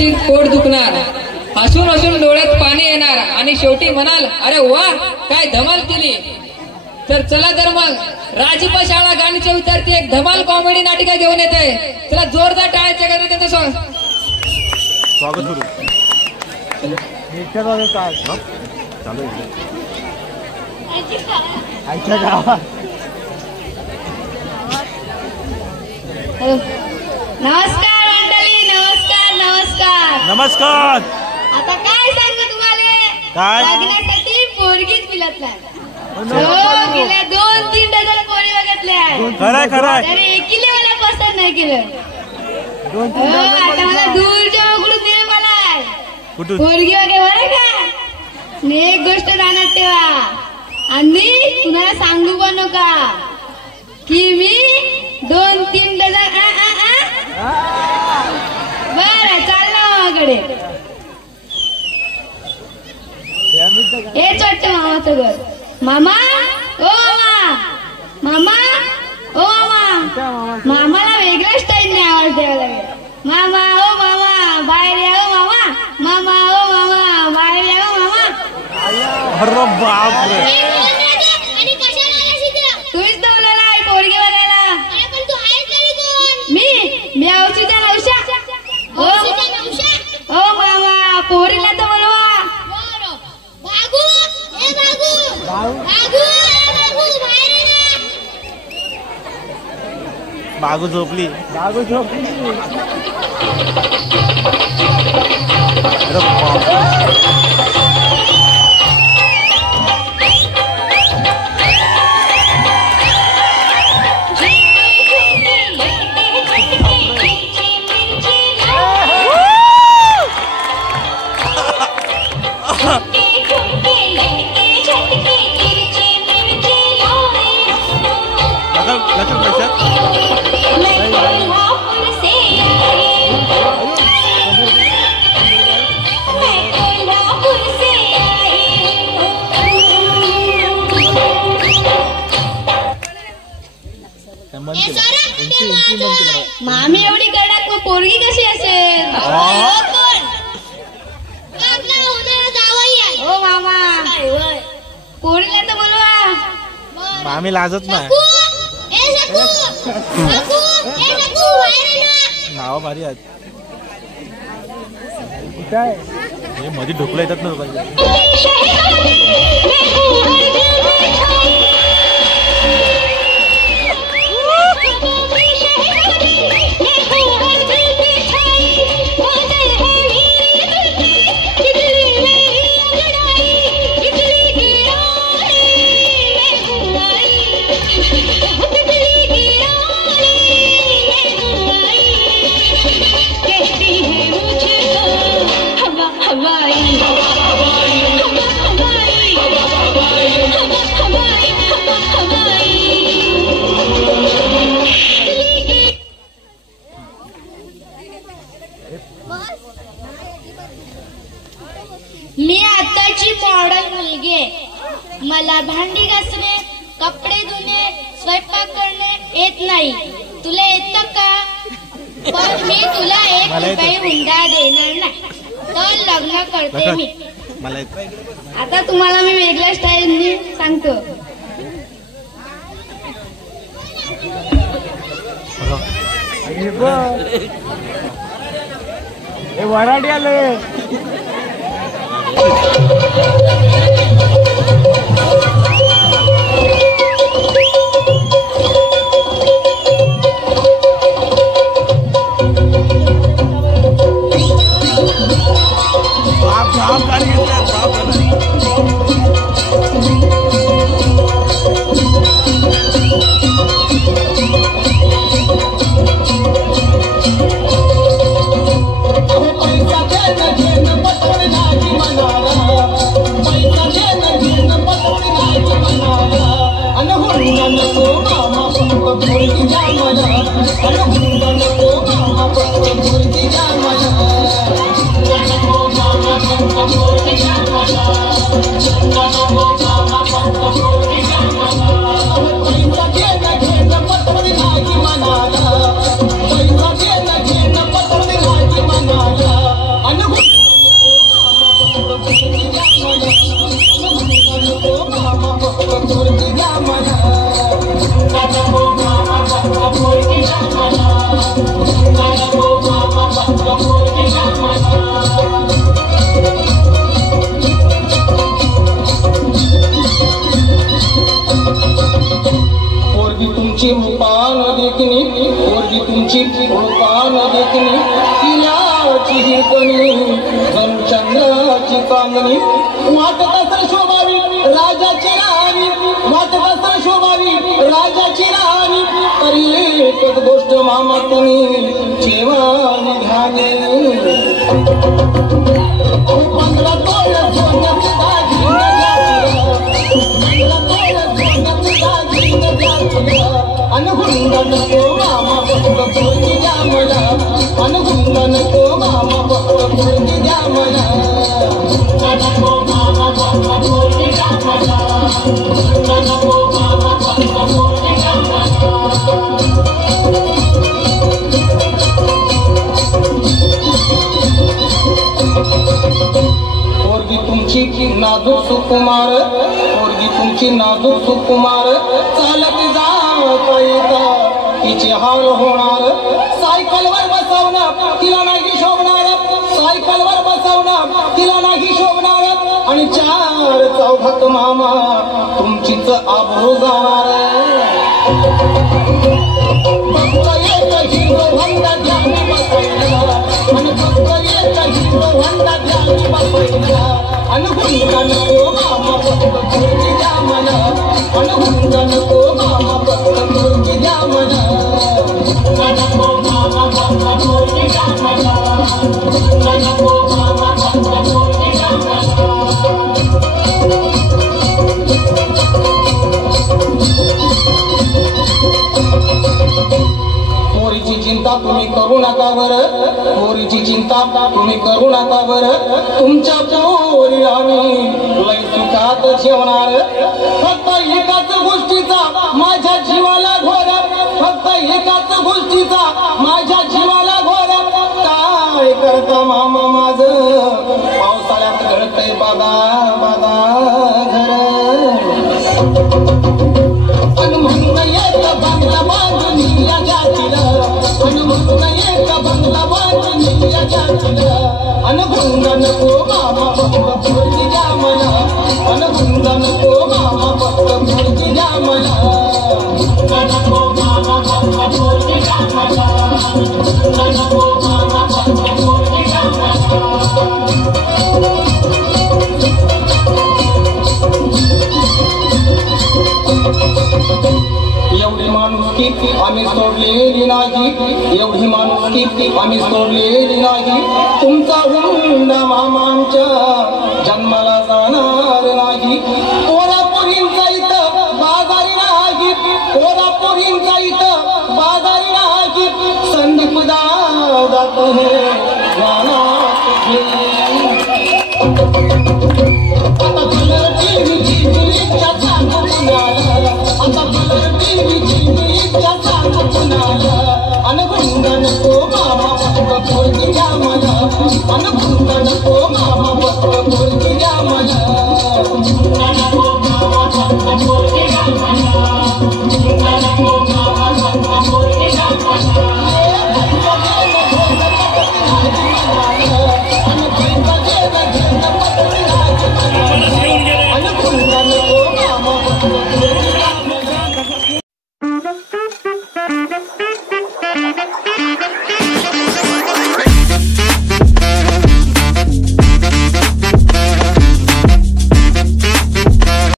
तुमची पोट दुखणार, हसून हसून डोळ्यात पाणी येणार आणि शेवटी म्हणाल अरे वा काय धमाल केली. तर चला तर मग राजीपा शाळा गाणीचे विद्यार्थी एक धमाल कॉमेडी नाटिका घेऊन येत आहे. चला जोरदार टाळ्याच्या गजरात त्यांचं स्वागत करू. चालू आईच्या गावात. नमस्कार मंडळी, नमस्कार नमस्कार नमस्कार. आता काय सांगू तुम्हाला, काय? लग्नासाठी पोरगीच मिळत नाही. गेल्या 2-3 डझन पोरी बघितल्या, खरंय खरंय. तरी एकीने मला पसंत नाही केलं. आता मला दूरच्या उघडून दिलं मला कुठून पोरगी वगैरे बरं का. आणि एक गोष्ट ध्यानात ठेवा आणि कुणाला सांगू पण नका की मी 2-3 डझन बर चालला मामाकडे. हे छोट मामाचं घर. मामा ओ मामा, मामा ओ मामा. मामाला वेगळ्या स्टाईलने आवाज द्यावा लागेल. मामा ओ मामा बाहेर या ओ मामा, मामा ओ मामा बाहेर या ओ मामा. अरे बापरे. तुम्हीच बोलायला आहे पोरगी बघायला. मी औषधा नवशा. ओ मामा पोरीला तर बोलवा. बागू झोपली. बागू झोपली. मामी एवढी कडक मग पोरगी कशी असेल. ओ मामा पोरीला तर बोलवा. मामी लाजत नाही. नाव भारी आहेत. हे मध्ये ढोकला येतात ना मी आताची मॉडल मुलगी आहे. मला भांडी घासणे, कपडे धुणे, स्वयंपाक करणे येत नाही. तुला येतं का? पण मी तुला 1 रुपये हुंडा देणार नाही. तर लग्न करते मी. आता तुम्हाला मी वेगळ्या स्टाईलने सांगतो. वराडी आलं. तुमची रूपान देखणी पोरगी तुमची रूपान देखणी तिलाची हिरकणी जणू चंद्राची चांदणी वाटत असेल शोभावी राजाची राणी वाटत असेल शोभावी राजाची राणी तरी एकच गोष्ट मामा तुम्ही जेव्हा निघाले 15 तोळ सोन्याची दागिने अनुगुंडन को मामा पोरगी द्या मला अनुगुंडन को मामा पोरगी द्या मला नको मामा पोरगी द्या मला नको मामा पोरगी द्या मला पोरगी तुमची नाजूक सुकुमार पोरगी तुमची नाजूक सुकुमार चालत तिचे हाल होणार सायकलवर बसवणं तिला नाही शोभणार सायकलवर बसवणं तिला नाही शोभणार आणि 4 चौघात मामा तुमचीच आबरू जाणार फक्त एक हिरो होंडा द्यावी बसवला आणि फक्त एक हिरो होंडा द्यावी बसवला अनुगुंडा नको मामा पोरगी द्या मला अनुगुंडा नको मामा पोरगी द्या मला नको मामा पोरगी द्या मला नको मामा पोरगी द्या मला पोरीची चिंता तुम्ही करू नका बरं पोरीची चिंता तुम्ही करू नका बरं तुमच्या पोरी आम्ही लय सुखात ठेवणार फक्त एकाच गोष्टीचा माझ्या जीवाला घोर फक्त एकाच गोष्टीचा माझ्या जीवाला घोर काय करता मामा माझं पावसाळ्यात गळतय बादा बादा घर म्हणून एक बंगला बांधून जातीला म्हणून एक बंगला बांधून जातीला अनुगुंडा नको मामा पोरगी द्या मला अनुगुंडा नको मामा पोरगी द्या मला नको मामा पोरगी द्या मला नको मामा पोरगी द्या मला एवढी माणुसकी आम्ही सोडलेली नाही एवढी माणुसकी आम्ही सोडलेली नाही तुमचा हुंडा मामा आमच्या जन्माला जाणार नाही पोरापोरींचा इथं बाजारी नाही पोरापोरींचा इथं बाजारी नाही संदीप दादा तुहे आता कलर टीव्हीची इच्छा सांगू कुणाला आता कलर टीव्हीची इच्छा सांगू कुणाला अनुगुंडा नको मामा पोरगी द्या मला अनुगुंडा नको मामा